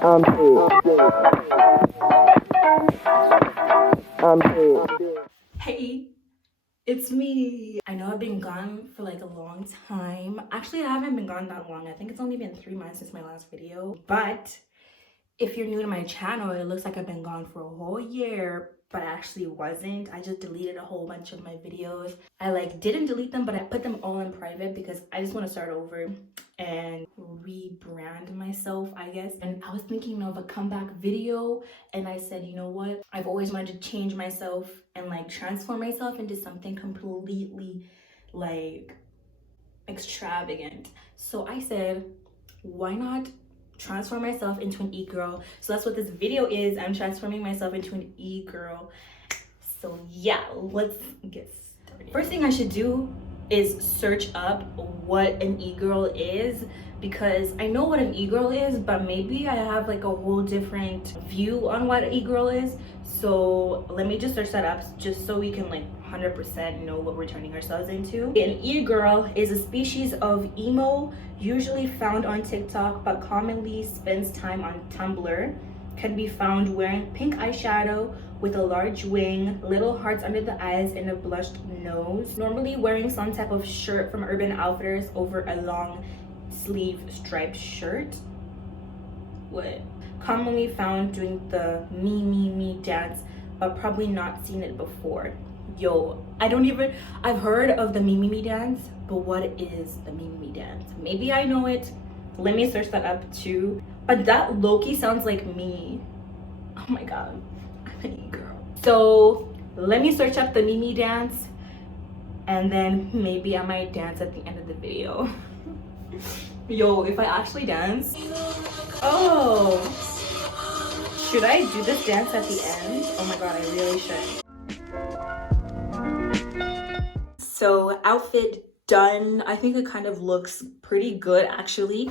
Hey, it's me. I know I've been gone for like a long time. Actually, I haven't been gone that long. I think it's only been 3 months since my last video. But if you're new to my channel, it looks like I've been gone for a whole year, but I actually wasn't. I just deleted a whole bunch of my videos. I didn't delete them, but I put them all in private because I just want to start over and rebrand myself, I guess. And I was thinking of a comeback video, and I said, you know what? I've always wanted to change myself and transform myself into something completely extravagant. So I said, why not transform myself into an e-girl? So that's what this video is. I'm transforming myself into an e-girl. So yeah, let's get started. First thing I should do is search up what an e-girl is, because I know what an e-girl is, but maybe I have a whole different view on what an e-girl is. So let me just search that up just so we can 100% know what we're turning ourselves into. An e-girl is a species of emo, usually found on TikTok, but commonly spends time on Tumblr. Can be found wearing pink eyeshadow with a large wing, little hearts under the eyes, and a blushed nose. Normally wearing some type of shirt from Urban Outfitters over a long sleeve striped shirt. What? Commonly found doing the me dance, but probably not seen it before. Yo, I've heard of the me dance, but what is the me dance? Maybe I know it. Let me search that up too. But that low-key sounds like me. Oh my god, I'm an e-girl. So let me search up the me dance, and then maybe I might dance at the end of the video. Yo, if I actually dance. Oh, should I do this dance at the end? Oh my god, I really should. So outfit done. I think it kind of looks pretty good actually.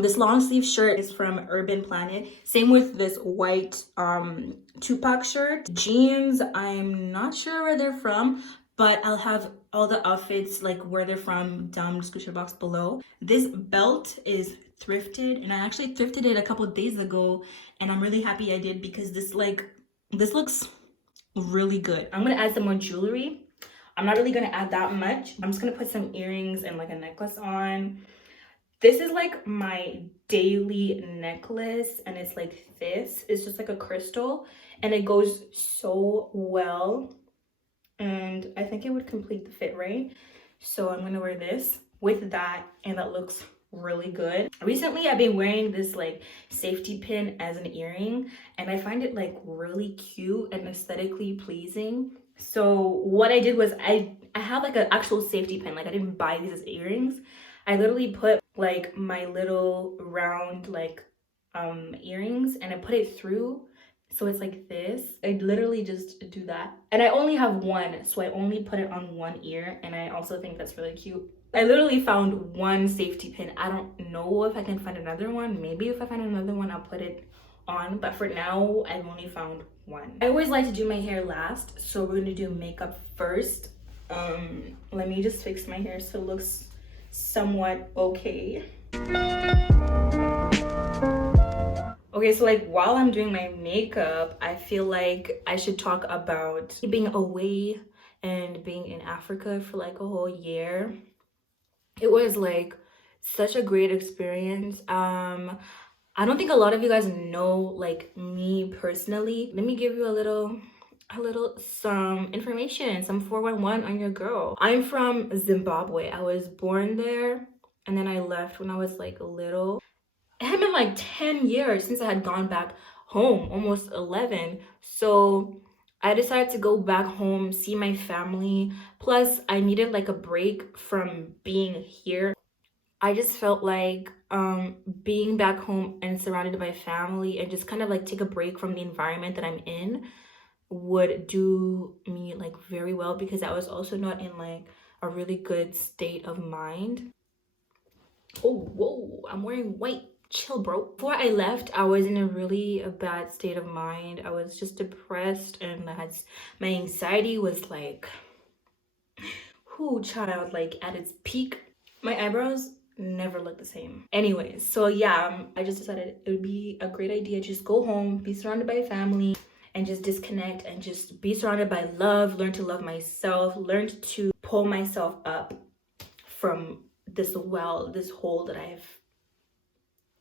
This long sleeve shirt is from Urban Planet. Same with this white two-pack shirt. Jeans, I'm not sure where they're from, but I'll have all the outfits where they're from down in the description box below. This belt is thrifted, and I actually thrifted it a couple of days ago, and I'm really happy I did because this looks really good. I'm gonna add some more jewelry. I'm not really gonna add that much. I'm just gonna put some earrings and a necklace on. This is my daily necklace, and it's this. It's just a crystal, and it goes so well, and I think it would complete the fit, right? So I'm gonna wear this with that, and that looks really good. Recently I've been wearing this safety pin as an earring, and I find it really cute and aesthetically pleasing. So what I did was I have an actual safety pin. I didn't buy these as earrings. I literally put my little round earrings, and I put it through, so it's this. I literally just do that, and I only have one, so I only put it on one ear, and I also think that's really cute. I literally found one safety pin. I don't know if I can find another one. Maybe if I find another one, I'll put it on, but for now I've only found one. I always like to do my hair last, so we're gonna do makeup first. Let me just fix my hair so it looks somewhat okay. Okay, so while I'm doing my makeup, I feel like I should talk about being away and being in Africa for a whole year. It was such a great experience. I don't think a lot of you guys know me personally. Let me give you a little some information, some 411 on your girl. I'm from Zimbabwe. I was born there, and then I left when I was little. It had been 10 years since I had gone back home, almost 11. So I decided to go back home, see my family. Plus I needed a break from being here. I just felt being back home and surrounded by family, and just kind of take a break from the environment that I'm in, would do me very well, because I was also not in a really good state of mind. Oh, whoa, I'm wearing white. Chill, bro. Before I left, I was in a really bad state of mind. I was just depressed, and my anxiety was whoo, child, at its peak. My eyebrows never look the same. Anyways, so yeah, I just decided it would be a great idea, just go home, be surrounded by family, and just disconnect and just be surrounded by love, learn to love myself, learn to pull myself up from this hole that I've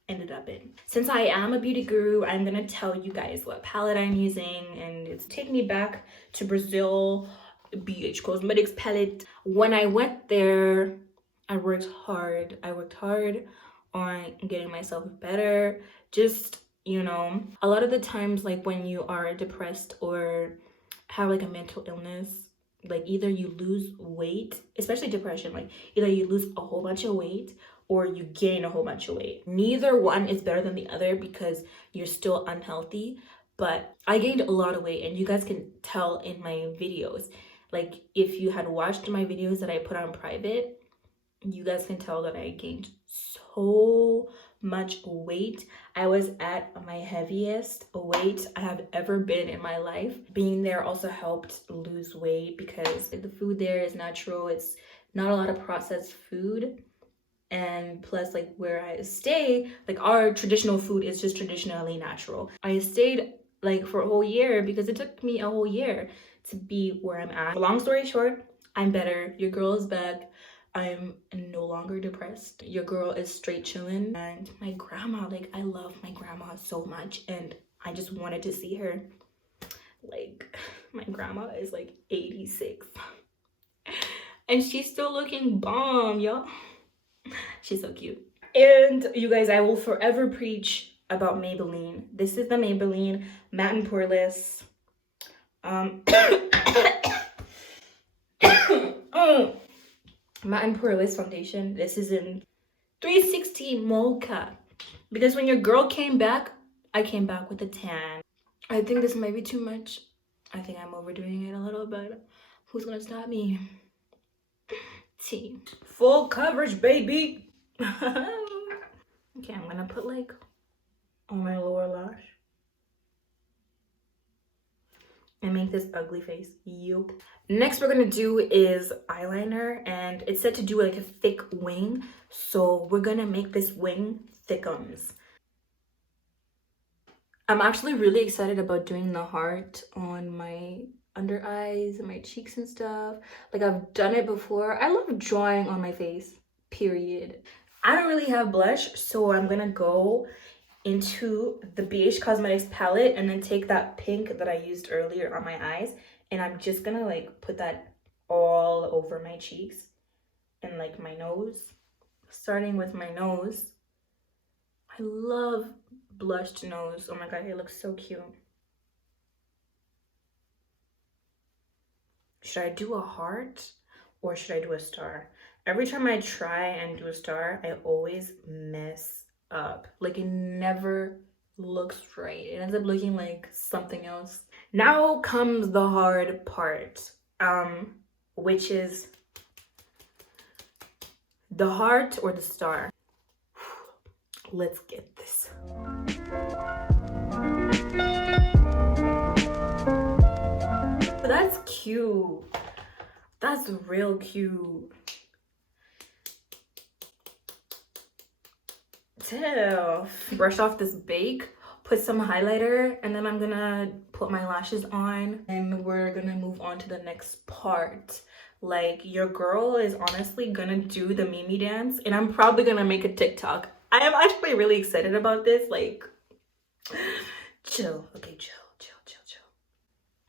ended up in. Since I am a beauty guru, I'm gonna tell you guys what palette I'm using, and it's taking me back to Brazil, BH Cosmetics palette. When I went there, I worked hard on getting myself better. Just, you know, a lot of the times, like when you are depressed or have like a mental illness, like either you lose weight, especially depression, like either you lose a whole bunch of weight or you gain a whole bunch of weight. Neither one is better than the other because you're still unhealthy. But I gained a lot of weight, and you guys can tell in my videos. Like if you had watched my videos that I put on private, you guys can tell that I gained so much weight. I was at my heaviest weight I have ever been in my life. Being there also helped lose weight because the food there is natural. It's not a lot of processed food. And plus, like where I stay, like our traditional food is just traditionally natural. I stayed like for a whole year because it took me a whole year to be where I'm at. Long story short, I'm better. Your girl is back. I'm no longer depressed. Your girl is straight chilling. And my grandma, like I love my grandma so much, and I just wanted to see her. Like my grandma is like 86 and she's still looking bomb, y'all. She's so cute. And you guys, I will forever preach about Maybelline. This is the Maybelline Matte and Poreless Matte and Poreless foundation. This is in 360 Mocha. Because when your girl came back, I came back with a tan. I think this might be too much. I think I'm overdoing it a little, but who's gonna stop me? T. Full coverage, baby. Okay, I'm gonna put like on my lower lash and make this ugly face. Yup. Next we're gonna do is eyeliner, and it's said to do like a thick wing, so we're gonna make this wing thickums. I'm actually really excited about doing the heart on my under eyes and my cheeks and stuff. Like I've done it before. I love drawing on my face, period. I don't really have blush, so I'm gonna go into the BH Cosmetics palette and then take that pink that I used earlier on my eyes, and I'm just gonna like put that all over my cheeks and like my nose. Starting with my nose. I love blushed nose. Oh my god, it looks so cute. Should I do a heart or should I do a star? Every time I try and do a star, I always mess up. Like it never looks right. It ends up looking like something else. Now comes the hard part, which is the heart or the star. Let's get this. That's cute. That's real cute. Damn. Brush off this bake, put some highlighter, and then I'm gonna put my lashes on, and we're gonna move on to the next part. Like your girl is honestly gonna do the Mimi dance, and I'm probably gonna make a TikTok. I am actually really excited about this. Like, chill. Okay, chill.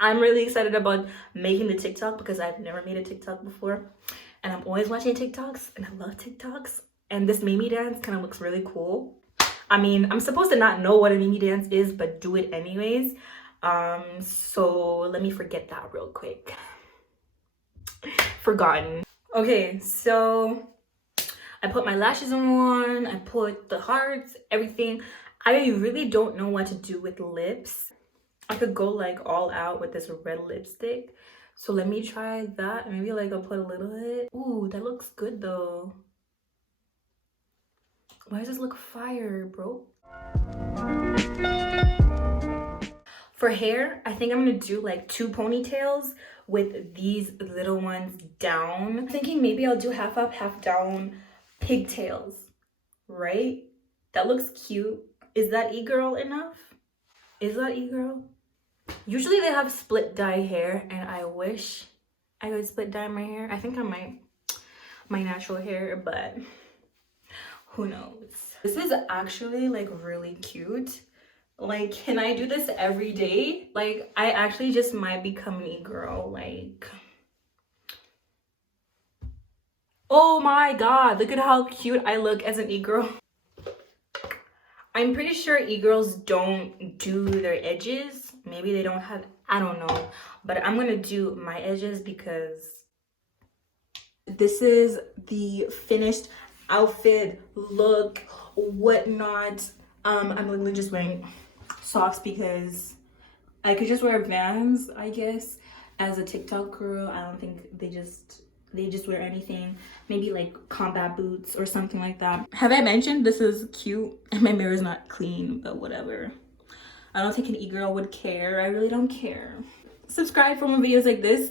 I'm really excited about making the TikTok because I've never made a TikTok before, and I'm always watching TikToks, and I love TikToks. And this Mimi dance kind of looks really cool. I mean, I'm supposed to not know what a Mimi dance is, but do it anyways. So let me forget that real quick. Forgotten. Okay, so I put my lashes on, I put the hearts, everything. I really don't know what to do with lips. I could go like all out with this red lipstick. So let me try that. Maybe like I'll put a little bit. Ooh, that looks good though. Why does this look fire, bro? For hair, I think I'm gonna do like 2 ponytails with these little ones down. I'm thinking maybe I'll do half up, half down pigtails, right? That looks cute. Is that egirl enough? Is that egirl? Usually they have split dye hair, and I wish I could split dye my hair. I think I might, my natural hair, but who knows. This is actually like really cute. Like, can I do this every day? Like, I actually just might become an e-girl. Like, oh my god, look at how cute I look as an e-girl. I'm pretty sure e-girls don't do their edges. Maybe they don't have, I don't know. But I'm gonna do my edges because this is the finished outfit, look, whatnot. I'm literally just wearing socks because I could just wear Vans, I guess. As a TikTok girl, I don't think they just wear anything. Maybe like combat boots or something like that. Have I mentioned this is cute? And my mirror is not clean, but whatever. I don't think an e-girl would care. I really don't care. Subscribe for more videos like this.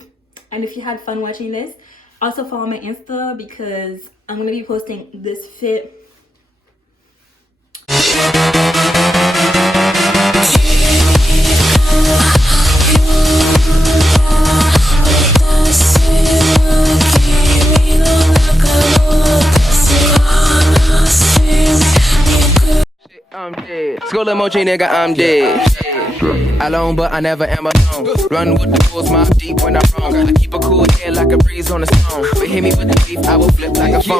And if you had fun watching this, also follow my Insta because I'm gonna be posting this fit. I'm dead. Skull emoji, nigga, I'm dead. Alone, but I never am alone. Run with the bulls, mouth deep when I'm wrong. I keep a cool head like a breeze on the stone. But hit me with the beef, I will flip like a phone.